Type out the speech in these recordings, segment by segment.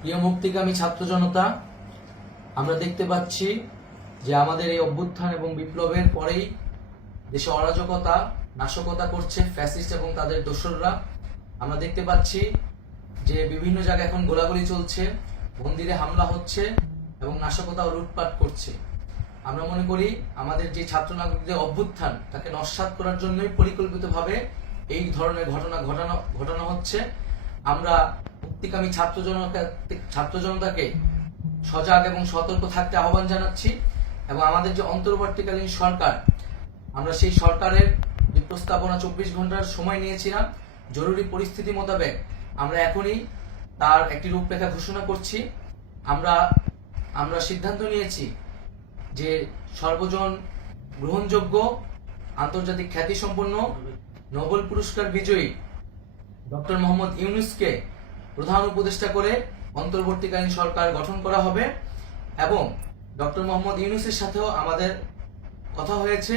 প্রিয় মুক্তিকামী ছাত্র জনতা, আমরা দেখতে পাচ্ছি যে আমাদের এই অভ্যুত্থান এবং বিপ্লবের পরেই দেশে অরাজকতা নাশকতা করছে ফ্যাসিস্ট এবং তাদের দোসররা। আমরা দেখতে পাচ্ছি যে বিভিন্ন জায়গায় এখন গোলাগুলি চলছে, মন্দিরে হামলা হচ্ছে এবং নাশকতা ও লুটপাট করছে। আমরা মনে করি আমাদের যে ছাত্র নাগরিকদের অভ্যুত্থান তাকে নস্যাৎ করার জন্যই পরিকল্পিতভাবে এই ধরনের ঘটনা ঘটানো হচ্ছে। আমরা মুক্তিকামী ছাত্র জনতাকে সজাগ এবং সতর্ক থাকতে আহ্বান জানাচ্ছি এবং আমাদের যে অন্তর্বর্তীকালীন সরকার, আমরা সেই সরকারের যে প্রস্তাবনা 24 ঘন্টার সময় নিয়েছিলাম, জরুরি পরিস্থিতি মোতাবেক আমরা এখনই তার একটি রূপরেখা ঘোষণা করছি। আমরা সিদ্ধান্ত নিয়েছি যে সর্বজন গ্রহণযোগ্য আন্তর্জাতিক খ্যাতিসম্পন্ন নোবেল পুরস্কার বিজয়ী ডক্টর মোহাম্মদ ইউনূসকে প্রধান উপদেষ্টা করে অন্তর্বর্তীকালীন সরকার গঠন করা হবে এবং ডক্টর মোহাম্মদ ইউনূসের সাথেও আমাদের কথা হয়েছে।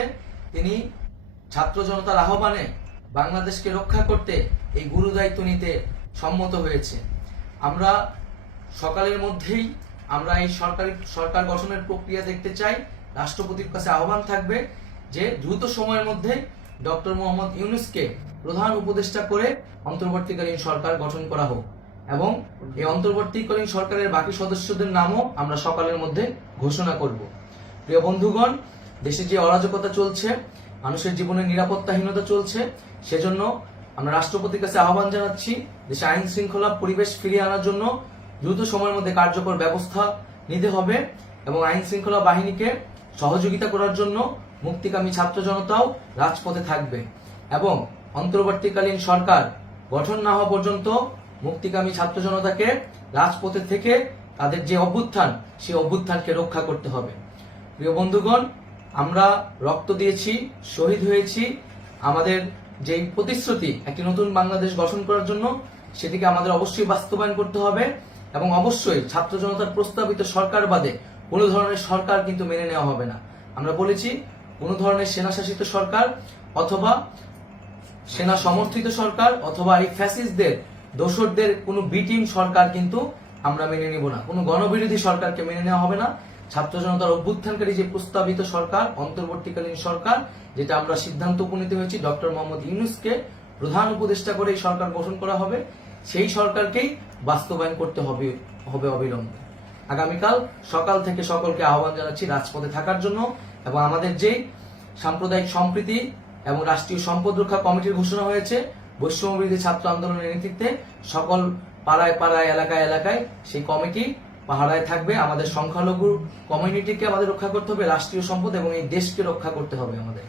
তিনি ছাত্র জনতার আহ্বানে বাংলাদেশকে রক্ষা করতে এই গুরু দায়িত্ব নিতে সম্মত হয়েছে। আমরা সকালের মধ্যেই আমরা এই সরকার গঠনের প্রক্রিয়া দেখতে চাই। রাষ্ট্রপতির কাছে আহ্বান থাকবে যে দ্রুত সময়ের মধ্যে ডক্টর মোহাম্মদ ইউনূসকে প্রধান উপদেষ্টা করে অন্তর্বর্তীকালীন সরকার গঠন করা হোক এবং এই অন্তর্বর্তীকালীন সরকারের বাকি সদস্যদের নামও আমরা সকালের মধ্যে ঘোষণা করব। প্রিয় বন্ধুগণ, দেশে যে অরাজকতা চলছে, মানুষের জীবনের নিরাপত্তাহীনতা চলছে, সেজন্য আমরা রাষ্ট্রপতির কাছে আহ্বান জানাচ্ছি দেশে আইন শৃঙ্খলা পরিবেশ ফিরিয়ে আনার জন্য দ্রুত সময়ের মধ্যে কার্যকর ব্যবস্থা নিতে হবে এবং আইন শৃঙ্খলা বাহিনীকে সহযোগিতা করার জন্য মুক্তিকামী ছাত্র জনতাও রাজপথে থাকবে এবং অন্তর্বর্তীকালীন সরকার গঠন না হওয়া পর্যন্ত মুক্তিকামী ছাত্র জনতাকে রাজপথে থেকে তাদের যে অভ্যুত্থান, সেই অভ্যুত্থানকে রক্ষা করতে হবে। প্রিয় বন্ধুগণ, আমরা রক্ত দিয়েছি, শহীদ হয়েছি। আমাদের যে প্রতিশ্রুতি একটি নতুন বাংলাদেশ গঠন করার জন্য, সেটিকে আমাদের অবশ্যই বাস্তবায়ন করতে হবে এবং অবশ্যই ছাত্র জনতার প্রস্তাবিত সরকার বাদে কোনো ধরনের সরকার কিন্তু মেনে নেওয়া হবে না। আমরা বলেছি কোনো ধরনের সেনা শাসিত সরকার অথবা সেনা সমর্থিত সরকার অথবা এই ফ্যাসিস্টদের দোসরদের কোনো বিটিম সরকার কিন্তু আমরা মেনে নেব না। কোনো গণবিরোধী সরকারকে মেনে নেওয়া হবে না। ছাত্র জনতার অভ্যুত্থানকারী যে প্রস্তাবিত সরকার, অন্তর্বর্তীকালীন সরকার, যেটা আমরা সিদ্ধান্ত উপনীত হয়েছি ডক্টর মোহাম্মদ ইউনূসকে প্রধান উপদেষ্টা করে এই সরকার গঠন করা হবে, সেই সরকারকেই বাস্তবায়ন করতে হবে অবিলম্বে। আগামীকাল সকাল থেকে সকলকে আহ্বান জানাচ্ছি রাজপথে থাকার জন্য এবং আমাদের যে সাম্প্রদায়িক সম্প্রীতি এবং রাষ্ট্রীয় সম্পদ রক্ষা কমিটির ঘোষণা হয়েছে বৈষম্যবিরোধী ছাত্র আন্দোলনের নেতৃত্বে, সকল পাড়ায় পাড়ায় এলাকায় এলাকায় সেই কমিটি পাহারায় থাকবে। আমাদের সংখ্যালঘু কমিউনিটিকে আমাদের রক্ষা করতে হবে, রাষ্ট্রীয় সম্পদ এবং এই দেশকে রক্ষা করতে হবে আমাদের।